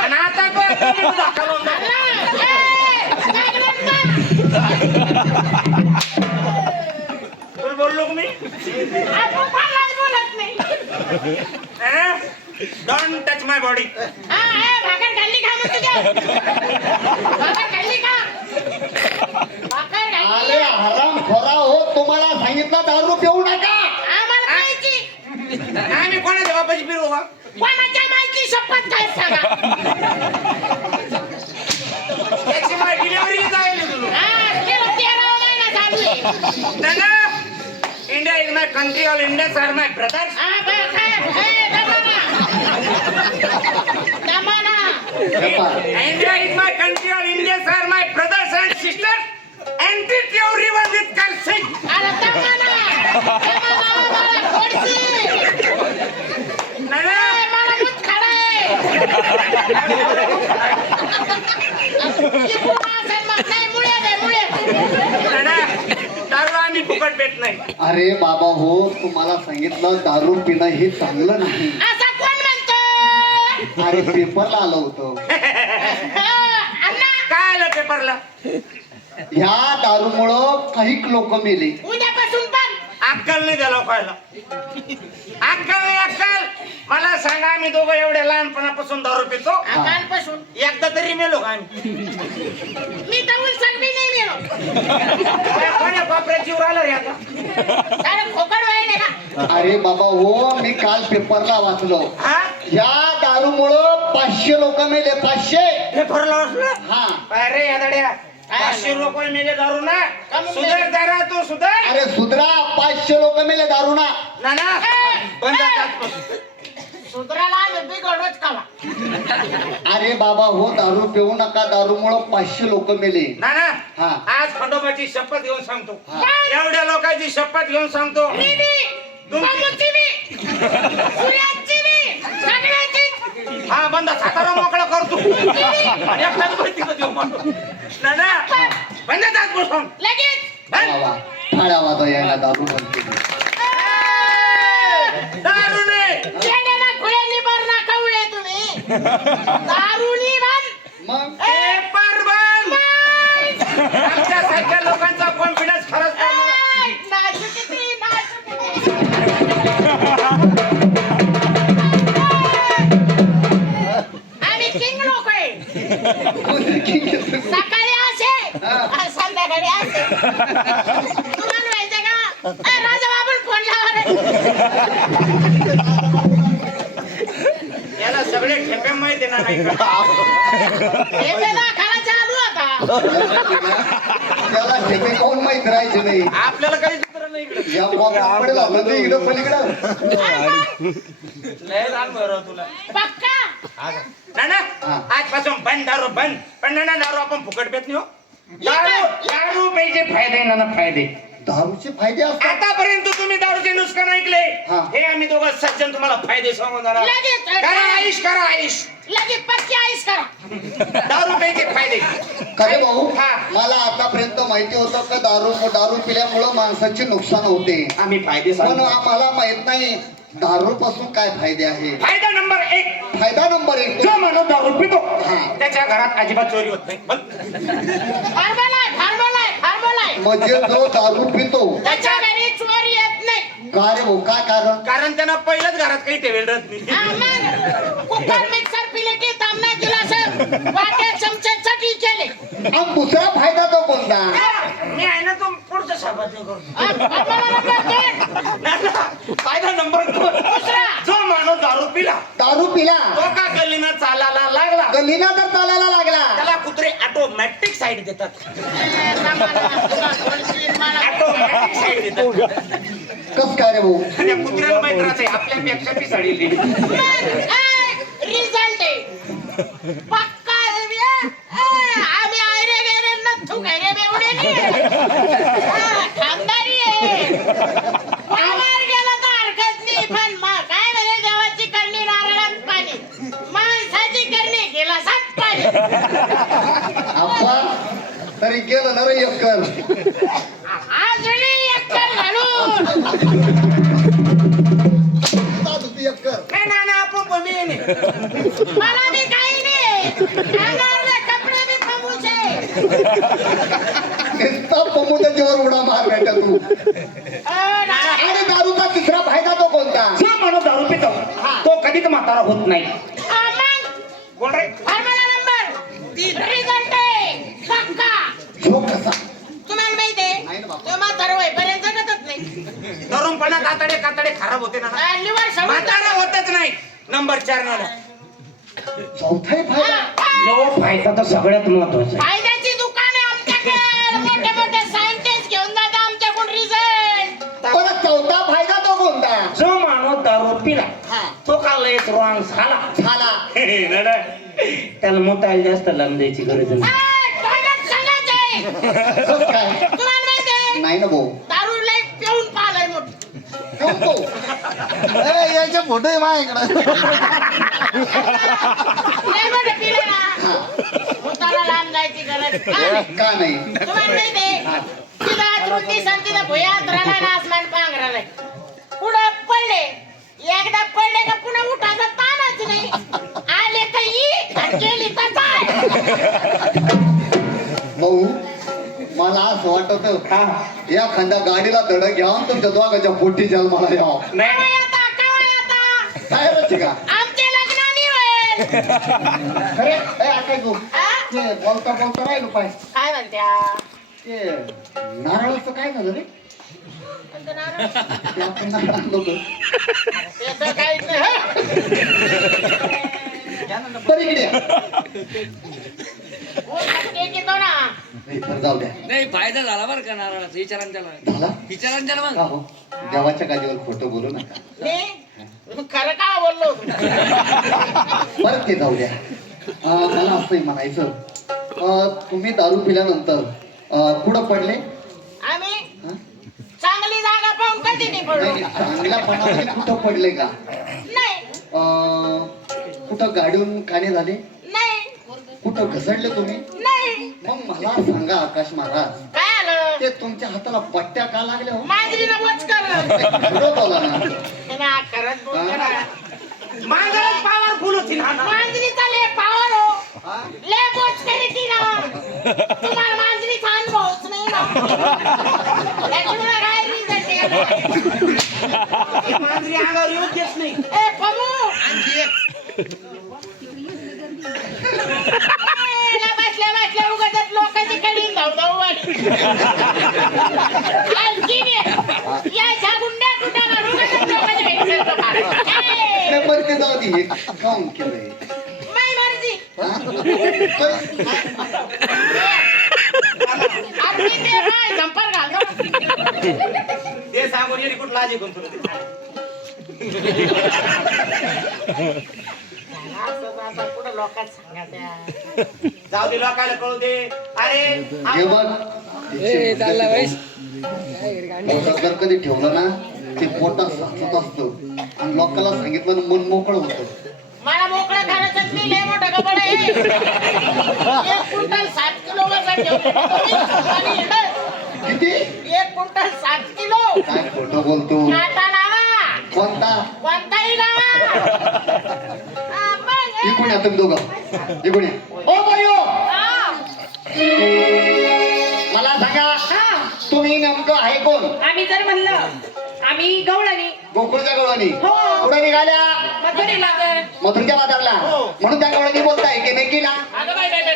आणि आता तो दाखवलं तुला बोललो मी बोलत नाही. Don't touch my body. भाकर खाल्ली का मग तुझ्या? भाकर खाल्ली का? भाकर खाल्ली. अरे हराम खोरा हो, तुम्हाला सांगितलं दारू पिऊ नका. आम्हाला माहिती. आम्ही कोणाच्या बापाची पिरू बा? कोणाच्या माहिती शपथ काय सांगा. त्याची माझी डिलिव्हरी जायला तुला. केलं 13 महिना चालू आहे. India is my country, all Indians are my brothers. India is my country, all Indians are my brothers and sisters. And treat everyone with courtesy. दारू आम्ही फुकट पेट नाही. अरे बाबा हो, तुम्हाला सांगितलं दारू पिणं हे चांगलं नाही. असं कोण म्हणतो? अरे पेपरला आलं होतं. काय आलं पेपरला? ह्या दारूमुळं काही लोक मेले. उद्यापासून पण अक्कल नाही द्या लोकांना. अक्कल नाही अक्कल. मला सांगा, आम्ही दोघं एवढ्या लहानपणापासून दारू पितो. कालपासून एकदा तरी मेलो का आम्ही? मी तर उलसण बी नाही मेलो. कोण्या बापऱ्याची वर आलं रे आता? सारं खोकड व्हायले का? अरे बाबा हो, मी काल पेपरला वाचलो. हा? या दारूमुळं 500 लोक मेले. 500. पेपरला वाचलं? हा. अरे या दड्या, 500 लोक मेले दारू ना. सुधार जरा तू सुधार. अरे सुधरा, 500 लोक मेले दारू ना. ना ना बंद कर. सुधराला आम्ही बिघडोच खावा. अरे बाबा हो, दारू पिऊ नका. दारूमुळं 500 लोक मेले. ना ना हा. आज खंडोबाची शपथ घेऊन सांगतो. हा. एवढ्या लोकांची शपथ घेऊन सांगतो. मी बाबूची बी, सूर्याची बी, सगळ्याची. हा बंद सातारा मोकळा करतो. आणि एकटाच माहिती का देऊ म्हणतो. ना ना बंद जात बसून लगेच बाबा टाळ्या वाजवा, यायला दारू बंद केली. दारू ने येण्याला खुळ्यांनी बरं कवळे तुम्ही. दारूनी बन. मग पेपर बंद. आमच्या सारख्या लोकांचा कॉन्फिडन्स खरंच कमी. नाचू किती, नाचू किती. आम्ही किंग लोक आहे. सकाळी असे आणि संध्याकाळी असे. तुम्हाला माहितीये का? राजा बाबूल फोन याला सगळे ठेपे माहिती ना नाही का? खायला चालू होता. त्याला ठेके कोण माहित राहायचे नाही. आपल्याला काही दुसरं नाही इकडे. या पलीकडे झालं ते इकडं पलीकडं. लय राग बरं तुला. पक्का ना ना आजपासून बंद दारू बंद. पण ना दारू आपण फुकट पेत नाही हो. दारू पाहिजे फायदे ना फायदे. दारूचे फायदे असतात. आतापर्यंत तुम्ही दारूचे नुकसान ऐकले. हा. हे आम्ही दोघं सज्जन तुम्हाला फायदे सांगून जाणार. लगेच करा आयुष करा आयुष. लगेच पक्की आईस करा. दारू प्यायचे फायदे. खरे भाऊ, हा. मला आतापर्यंत माहिती होतं का दारू पिल्यामुळं माणसाचे नुकसान होते. आम्ही फायदे पण सांगतो. आम्हाला माहित नाही दारू पासून काय फायदे आहे. फायदा नंबर 1, फायदा नंबर 1, जो माणूस दारू पितो हा. त्याच्या घरात अजिबात चोरी होत नाही. फार्मलाय म्हणजे जो दारू पितो त्याच्या घरी चोरी येत नाही. का रे भाऊ, काय कारण? कारण त्यांना पहिल्याच घरात काही ठेवेल राहत नाही. कुकर मिक्सर पिलेटी तांबा गिलास वाटे चमचे चटी केले. आणि दुसरा फायदा तो कोणता? मी आहे ना तो पुढच्या शाबात करतो. फायदा नंबर 2, दुसरा जो माणूस दारू पिला दारू पिला तो का गल्लीनं चालायला लागला गलीना जर चालायला लागला त्याला कुत्रे ऑटोमॅटिक साईड देतात. ऑटोमॅटिक साईड देतात. कस काय रे भाऊ? आणि या कुत्र्याला माहित राहते आपल्यापेक्षा बी साडी रिझल्ट आहे पक्का. आम्ही आयरे गेरे नथू घरे बेवडे खानदारी आहे. वावर गेला तर हरकत नाही. पण काय म्हणे देवाची करणी नारळात पाणी, माणसाची करणी गेला सात पाणी. आप्पा तरी केलं ना रे एकर. आजही एकर घालून एकर नाही ना आपण बोलली मला बी काही नाही. मुदतीवर उडा मार बेटा तू नाना, आणि दारूचा तिसरा फायदा तो कोणता? जो माणूस दारू पितो तो कधीच म्हातारा होत नाही. मग कोण रे? फॉर्म्युला नंबर 3 रिझल्ट आहे पक्का. जो कसा तुम्हाला माहिती आहे नाही ना बाबा. तो म्हातारा होईपर्यंत जगतच नाही. तरुणपणा कातडे कातडे खराब होते ना. लिव्हर समजतं. म्हातारा होतच नाही. नंबर 4 नाला चौथाही फायदा जो फायदा तर सगळ्यात महत्वाचा आहे. फायद्याची दुकान आहे आमच्याकडे. मोठे मोठे सायंटिस्ट घेऊन जातात आमच्याकडून रिझल्ट. परत चौथा फायदा तो कोणता? जो माणूस दारू पिला हा तो का लय रॉंग झाला झाला त्याला मोतायला जास्त लांब द्यायची गरज नाही. टॉयलेट सांगायचंय. कसं काय? तुम्हाला माहिती आहे नाही ना भाऊ दारू लय पिऊन पालाय मोठं. कोण तो? यायचे फोटो आहे माझ्याकडे. लय मोठं पिलं ना मुताला लांब जायची गरज काय? का नाही? तुम्हाला माहिती आहे तिला रुंदी संतीला भुयात राहणार आसमान पांघरालाय. पुढं पडले एकदा पडले का पुन्हा उठायचा ताणच नाही. आले तर ये आणि गेली तर काय. भाऊ मला असं वाटत या खांद्या गाडीला धडक घ्यावं तुमच्या दोघांच्या पोटी जन्माला यावं. केव्हा येता केव्हा येता काय रची का? आमचे लग्न नाही होईल. अरे ए, काय तू हा? ते बोलता बोलता राहिलो पाय काय म्हणत्या ते नारळाचं काय झालं रे? कोणतं नारळ? ते आपण नारळ आणलं होतं. त्याचं काहीच नाही हं? बरं इकडे या. हो, केक येतो ना. नाही, बरं जाऊ द्या. नाही फायदा झाला बरं का नारळाचा विचारान त्याला झाला? विचारान त्याला का मग हो? देवाच्या गादीवर खोटं बोलू नका. मी खरं का बोललो. परत ते जाऊ द्या. मला असंही म्हणायचं तुम्ही दारू पिल्यानंतर पुढं पडले? आम्ही हं? चांगली जागा पाहून कधी नाही पडलो. नाही, चांगल्या पणामध्ये कुठं पडले का? नाही कुठं गाडीहून काने झाले? नाही कुठं घसरले तुम्ही? नाही. मग मला सांगा आकाश महाराज काय आलं ते तुमच्या हाताला पट्ट्या का लागल्या हो? मांजरीला वच करलं. खरं बोला ना. ना खरंच बोलतो ना. मांजरच पॉवरफुल होती ना. मांजरीचा लय पावर हो. हा? लय बोच करीती ना. तुम्हाला मांजरीचा अनुभवच नाही ना. त्याच्यामुळे काय रिझल्ट आहे. ती मांजरी अंगावर येऊ देत नाही. ए पमू बसल्या बसल्या उगाच लोकांची कडी धावधाव वाढली. आणखीन याच्या गुंड्या गुंड्या उगाच लोकांच्या भेटीला पाहत. ए, नाही, बरं ते जाऊ दे. काहून केलंय? माई मर्जी. हा? आणि मी ते काय झंपर घालतो. ते सांगून येणे कुठं लाज आहे कोण तुला? असं आता पुढं लोकांत सांगा त्या. जाऊ दे लोकांना कळू दे. अरे हे बघ ए चालला बाईस पोटात जर कधी ठेवलं ना ते पोटात साचत असतं आणि लोकांना सांगितलं ना मन मोकळं होतं. मला मोकळं करायचं नाही. लय मोठं कपड आहे. 1 क्विंटल 7 किलो वजन ठेवलं. किती? 1 क्विंटल 7 किलो. काय खोटं बोलतो? काटा लावा. कोणता? कोणताही लावा. मग, इकडून या तुम्ही दोघं. इकडून या. ओ बायो हा. मला सांगा तुम्ही नेमकं आहे कोण? आम्ही जर म्हणलं आम्ही गवळणी गोकुळच्या गवळणी हो. पुढे निघाल्या मथुरेला मथुरच्या बाजारला म्हणून त्या गवळणी बोलताय